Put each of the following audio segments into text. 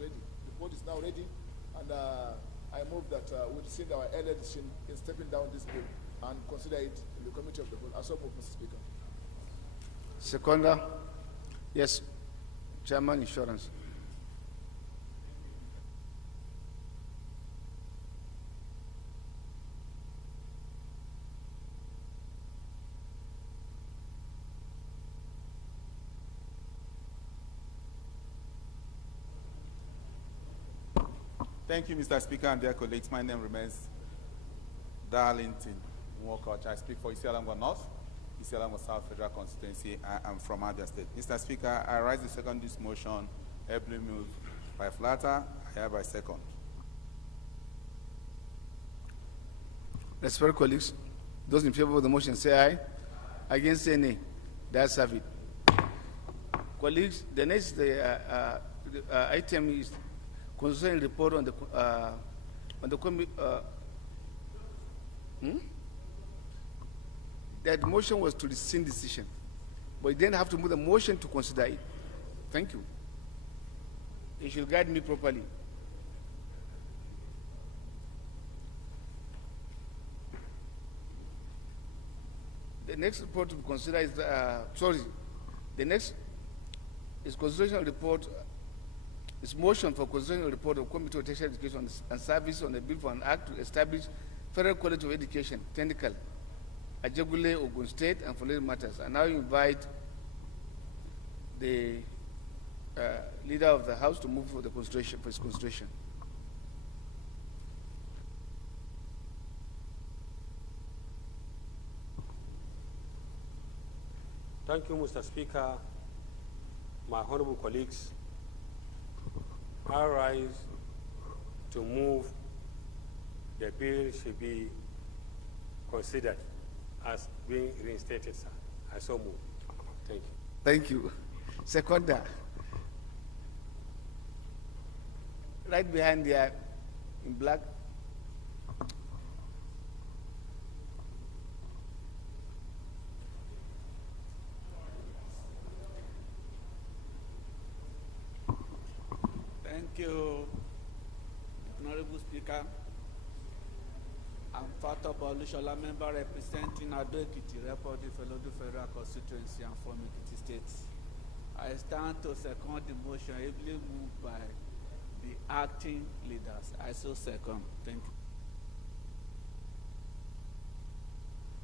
ready. The report is now ready, and I move that we'll sing our earlier decision in stepping down this bill and consider it in the committee of the whole. I so move, Mr. Speaker. Seconder. Yes, Chairman Insurance. Thank you, Mr. Speaker and dear colleagues. My name remains Darlington Nwokocha. I speak for Isialango North, Isialango South Federal Constituency. I am from Abia State. Mr. Speaker, I rise the second this motion, ably moved by Flatter. I hereby second. Respected colleagues, those in favor of the motion say aye. Against say nay. That's have it. Colleagues, the next item is concerning report on the committee. That motion was to rescind decision, but you then have to move the motion to consider it. Thank you. You should guide me properly. The next report to consider is the next is consideration report. Is motion for consideration report of Committee on Tertiary Education and Service on the bill for an act to establish Federal College of Education, Technical, Ajegule, Ogun State, and for related matters. I now invite the leader of the House to move for the consideration for his consideration. Thank you, Mr. Speaker. My honorable colleagues, I rise to move the bill should be considered as being reinstated, sir. I so move. Thank you. Thank you. Seconder. Right behind there in black. Thank you, Honorable Speaker. I'm Fatou Lushola, member representing Ado-Ekiti, Republic Felodu Federal Constituency and from Ekiti State. I stand to second the motion ably moved by the acting leaders. I so second. Thank you.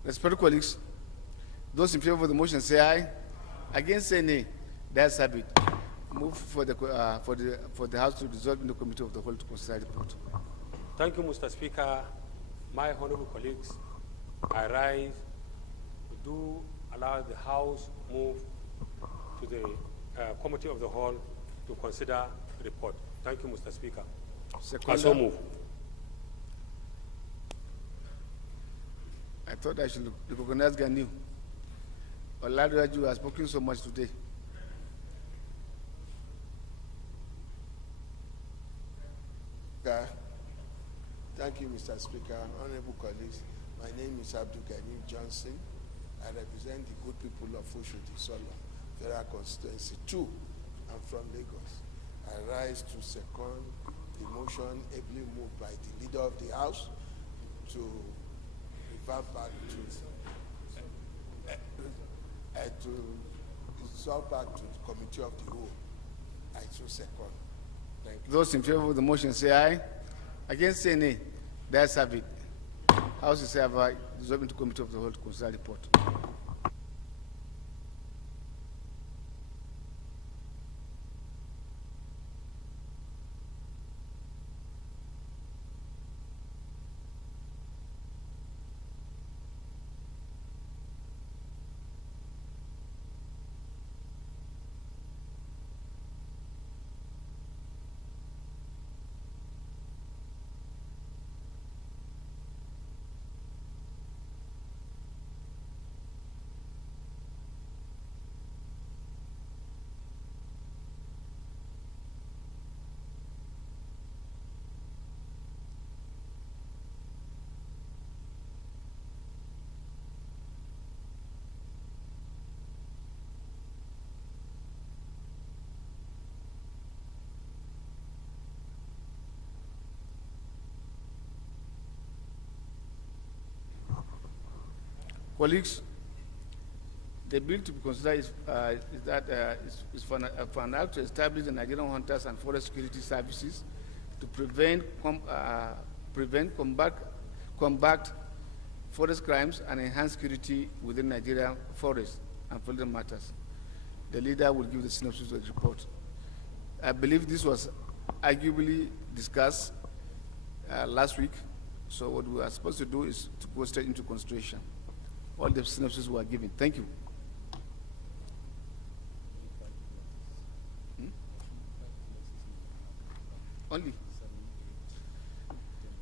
Respected colleagues, those in favor of the motion say aye. Against say nay. That's have it. Move for the House to resolve in the Committee of the Whole to consider the report. Thank you, Mr. Speaker. My honorable colleagues, I rise to allow the House move to the Committee of the Whole to consider the report. Thank you, Mr. Speaker. I so move. I thought I should recognize Ganu. Olajuwaju has spoken so much today. Thank you, Mr. Speaker. Honorable colleagues, my name is Abdul Ghani Johnson. I represent the good people of Oshodi Solo, Federal Constituency 2. I'm from Lagos. I rise to second the motion ably moved by the leader of the House to revert back to resolve back to the Committee of the Whole. I so second. Thank you. Those in favor of the motion say aye. Against say nay. That's have it. House is hereby dissolving to Committee of the Whole to consider the report. Colleagues, the bill to be considered is for an act to establish the Nigerian Hunters and Forest Security Services to combat forest crimes and enhance security within Nigerian forests and forest matters. The leader will give the synopsis of the report. I believe this was arguably discussed last week, so what we are supposed to do is to go straight into consideration. All the synopses were given. Thank you. Only.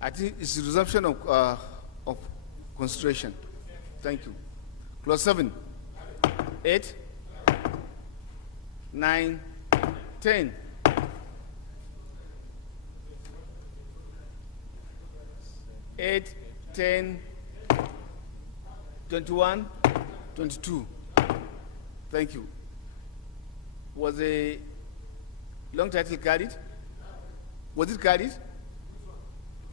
I think it's the resumption of consideration. Thank you. Clause 7, 8, 9, 10. Eight, 10, 21, 22. Thank you. Was a long title carried? Was it carried?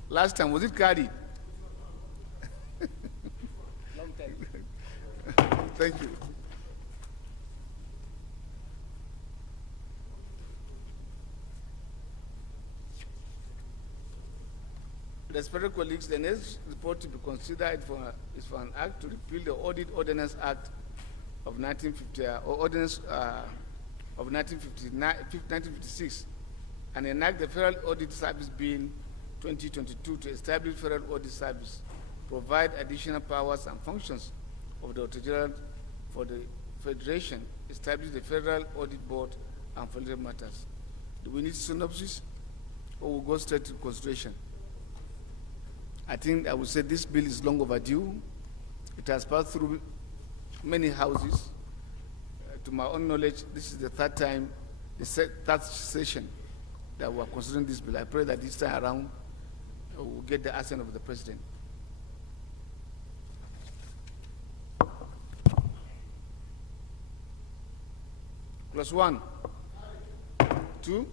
Last time, was it carried? Long time. Thank you. Respected colleagues, the next report to be considered is for an act to repeal the Audit Ordinance Act of 1950, or Ordinance of 1956, and enact the Federal Audit Service Bill 2022 to establish Federal Audit Service, provide additional powers and functions of the Auditor General for the Federation, establish the Federal Audit Board, and for other matters. Do we need synopsis, or we'll go straight to consideration? I think I would say this bill is long overdue. It has passed through many houses. To my own knowledge, this is the third time, third session that we are considering this bill. I pray that this time around we'll get the assent of the President. Clause 1, 2,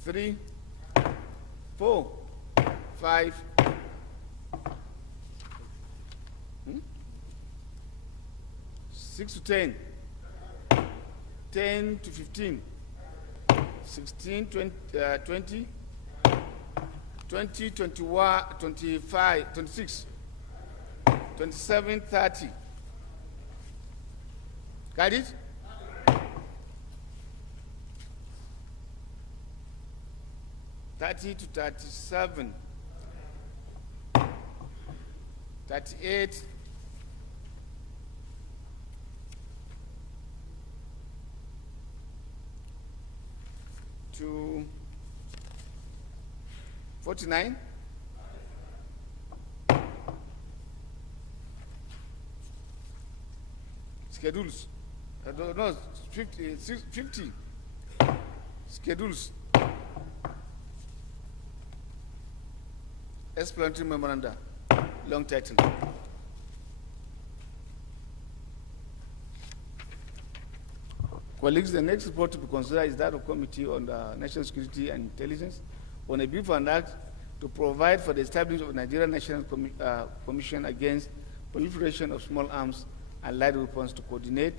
3, 4, 5, 6 to 10, 10 to 15, 16, 20, 20, 20, 21, 25, 26, 27, 30. Got it? To 37, 38, to 49, schedules. I don't know, 50, 50 schedules. Explanatory memoranda, long title. Colleagues, the next report to be considered is that of Committee on National Security and Intelligence on a bill for an act to provide for the establishment of Nigerian National Commission against proliferation of small arms and light weapons to coordinate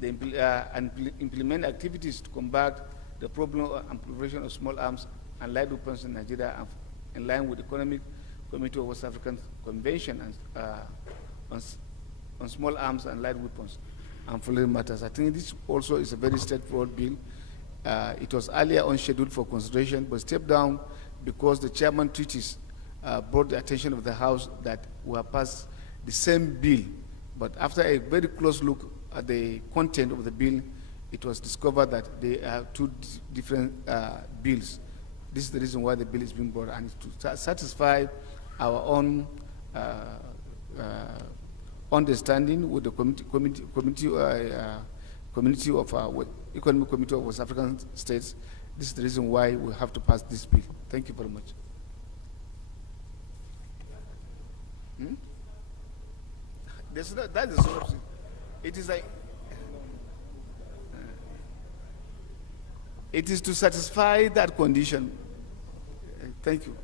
and implement activities to combat the problem and proliferation of small arms and light weapons in Nigeria, and in line with the Economic Committee of West African Convention on small arms and light weapons and following matters. I think this also is a very straightforward bill. It was earlier on scheduled for consideration, but stepped down because the chairman treaties brought the attention of the House that we have passed the same bill. But after a very close look at the content of the bill, it was discovered that they are two different bills. This is the reason why the bill is being brought, and it's to satisfy our own understanding with the community of Economic Committee of West African States. This is the reason why we have to pass this bill. Thank you very much. That is synopsis. It is like it is to satisfy that condition. Thank you.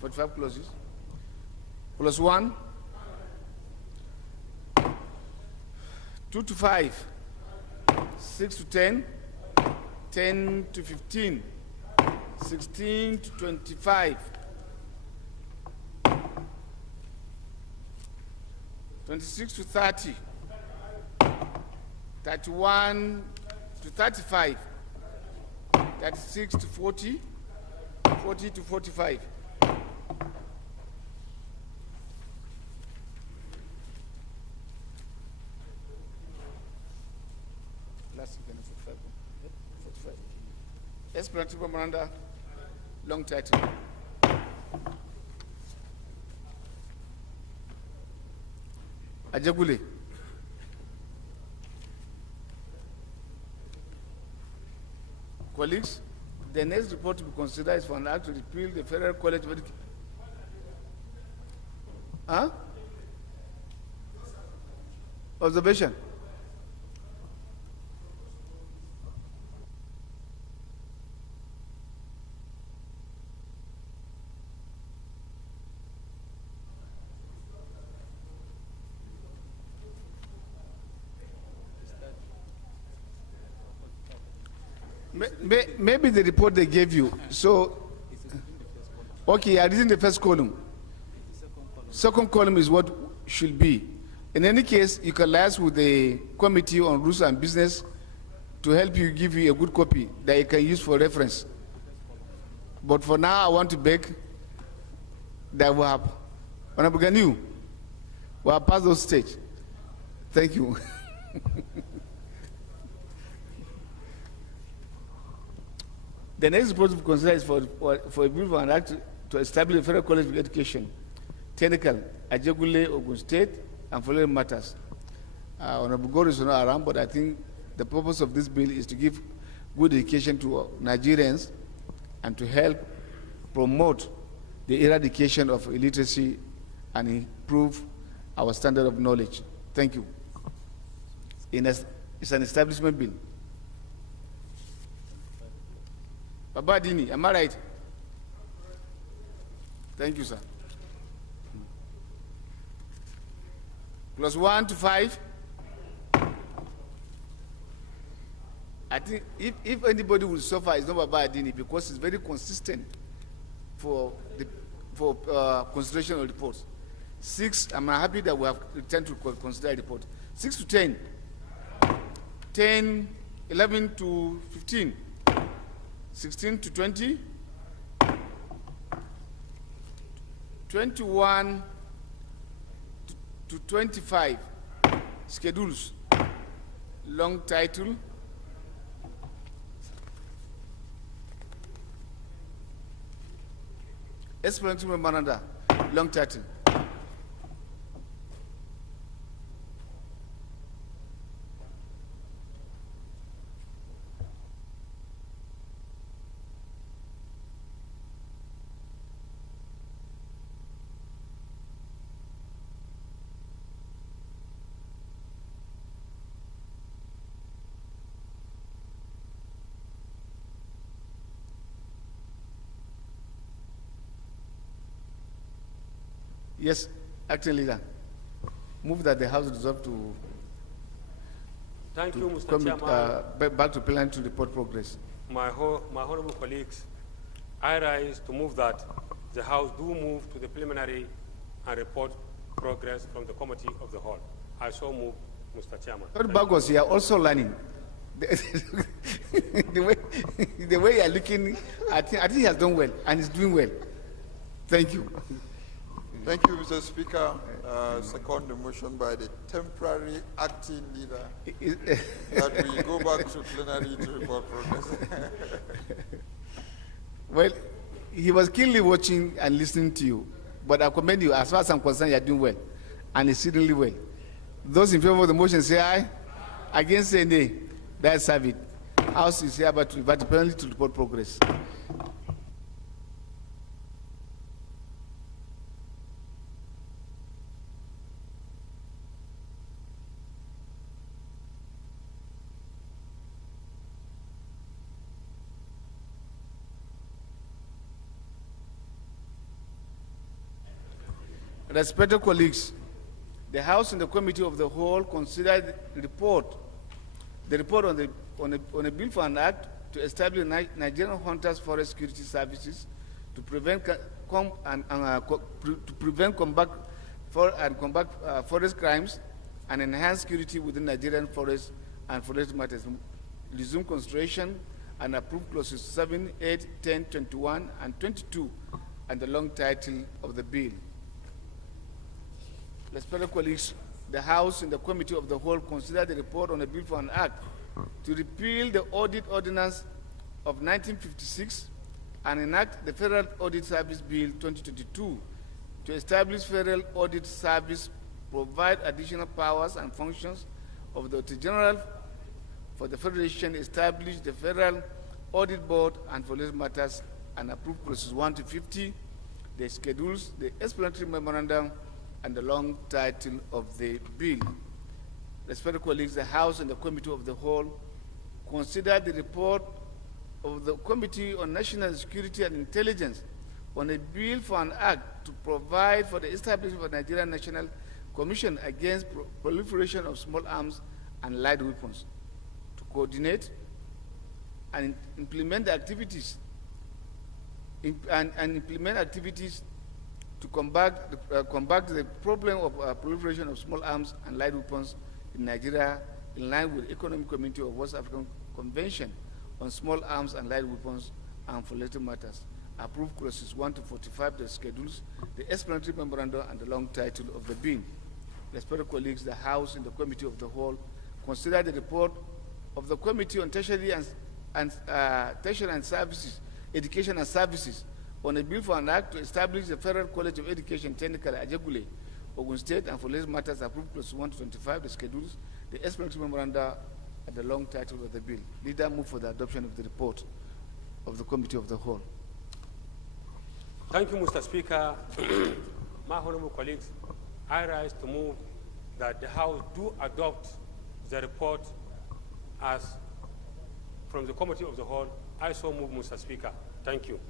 45 clauses. Plus 1, 2 to 5, 6 to 10, 10 to 15, 16 to 25, 26 to 30, 31 to 35, 36 to 40, 40 to 45. Last again, 45. 45. Explanatory memoranda, long title. Ajagule. Colleagues, the next report to be considered is for an act to repeal the Federal College of Education. Huh? Observation. Maybe the report they gave you. So, okay, I read the first column. Second column is what should be. In any case, you can liaise with the Committee on Rules and Business to help you, give you a good copy that you can use for reference. But for now, I want to beg that we have, Honorable Ganiu, we have passed those stage. Thank you. The next report to be considered is for a bill for an act to establish a Federal College of Education, Technical, Ajagule, Ogun State, and following matters. Honorable Gore is not around, but I think the purpose of this bill is to give good education to Nigerians and to help promote the eradication of illiteracy and improve our standard of knowledge. Thank you. It's an establishment bill. Baba Dini, am I right? Thank you, sir. Plus 1 to 5. I think if anybody will suffer, it's not Baba Adini because it's very consistent for consideration of reports. 6, I'm happy that we have returned to consider a report. 6 to 10, 10, 11 to 15, 16 to 20, 21 to 25, schedules, long title, explanatory memoranda, long title. Yes, acting leader. Move that the House resolve to. Thank you, Mr. Chairman. Back to plenary to report progress. My honorable colleagues, I rise to move that the House do move to the preliminary and report progress from the committee of the whole. I so move, Mr. Chairman. Bagos, you are also learning. the way you are looking, I think he has done well and is doing well. Thank you. Thank you, Mr. Speaker. Second the motion by the temporary acting leader that we go back to plenary to report progress. Well, he was keenly watching and listening to you, but I commend you. As far as I'm concerned, you are doing well, and exceedingly well. Those in favor of the motion say aye. Against say nay. That's have it. House is hereby to invite the plenary to report progress. Respected colleagues, the House and the Committee of the Whole considered the report on a bill for an act to establish Nigerian Hunters Forest Security Services to prevent combat forest crimes and enhance security within Nigerian forests and forest matters. Resume consideration and approve clauses 7, 8, 10, 21, and 22 and the long title of the bill. Respected colleagues, the House and the Committee of the Whole considered the report on a bill for an act to repeal the Audit Ordinance of 1956 and enact the Federal Audit Service Bill 2022 to establish Federal Audit Service, provide additional powers and functions of the Auditor General for the Federation, establish the Federal Audit Board and for related matters, and approve clauses 1 to 50, the schedules, the explanatory memorandum, and the long title of the bill. Respected colleagues, the House and the Committee of the Whole considered the report of the Committee on National Security and Intelligence on a bill for an act to provide for the establishment of a Nigerian National Commission against proliferation of small arms and light weapons, to coordinate and implement the activities to combat the problem of proliferation of small arms and light weapons in Nigeria, in line with the Economic Community of West African Convention on Small Arms and Light Weapons and for related matters. Approve clauses 1 to 45, the schedules, the explanatory memorandum, and the long title of the bill. Respected colleagues, the House and the Committee of the Whole consider the report of the Committee on Tertiary and Services, Education and Services on a bill for an act to establish the Federal College of Education, Technical, Ajegule, Ogun State, and for related matters, approve clause 1 to 25, the schedules, the explanatory memoranda, and the long title of the bill. Leader, move for the adoption of the report of the Committee of the Whole. Thank you, Mr. Speaker. My honorable colleagues, I rise to move that the House do adopt the report as from the Committee of the Whole. I so move, Mr. Speaker. Thank you.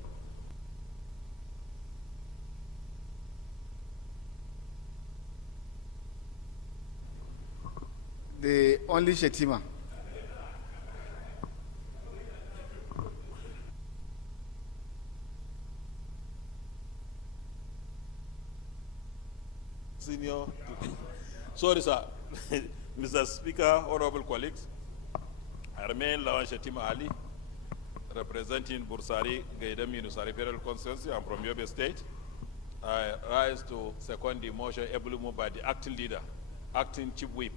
The only Shetima. Senior, sorry, sir. Mr. Speaker, honorable colleagues, I remain Lawan Shetima Ali, representing Bursari, Gaidam Yunusari Federal Constituency. I'm from Yobe State. I rise to second the motion ably moved by the acting leader, acting chief whip.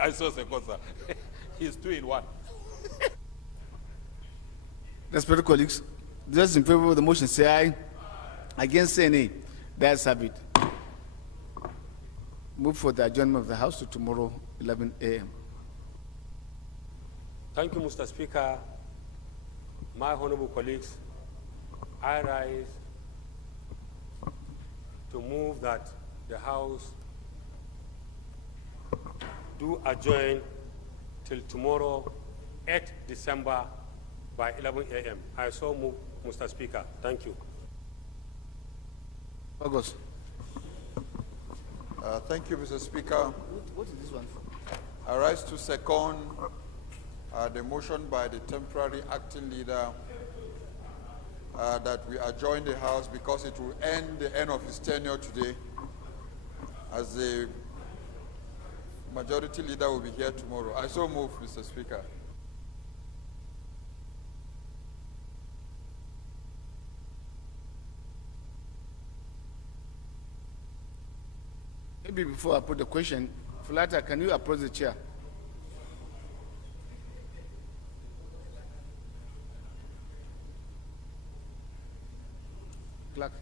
I saw second, sir. He's 2 in 1. Respected colleagues, those in favor of the motion say aye. Against say nay. That's have it. Move for the adjournment of the House to tomorrow, 11 a.m. Thank you, Mr. Speaker. My honorable colleagues, I rise to move that the House do adjourn till tomorrow, 8 December by 11 a.m. I so move, Mr. Speaker. Thank you. August. Thank you, Mr. Speaker. What is this one for? I rise to second the motion by the temporary acting leader that we adjourn the House because it will end the end of his tenure today, as the majority leader will be here tomorrow. I so move, Mr. Speaker. Maybe before I put the question, Fulata, can you approach the chair? Clerk.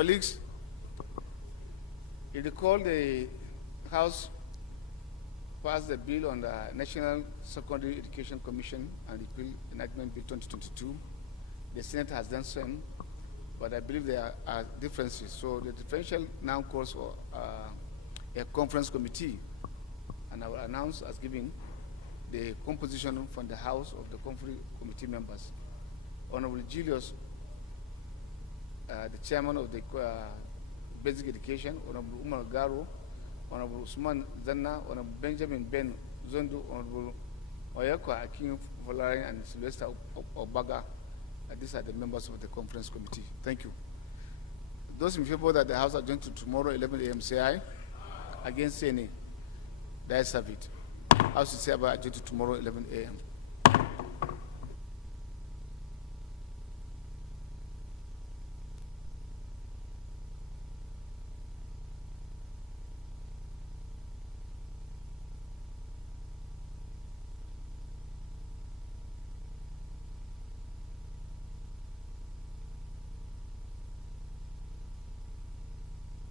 Colleagues, you recall the House passed the bill on the National Secondary Education Commission and repeal enactment bill 2022. The Senate has done same, but I believe there are differences. So the differential now calls for a conference committee, and I will announce as given the composition from the House of the conference committee members. Honorable Julius, the chairman of the Basic Education, Honorable Umar Garo, Honorable Usman Zanna, Honorable Benjamin Ben Zondo, Honorable Oyeko Akin Volari, and Sylvester Obaga. These are the members of the conference committee. Thank you. Those in favor that the House adjourn to tomorrow 11 a.m. say aye. Against say nay. The ayes have it. House is hereby adjourned to tomorrow 11 a.m.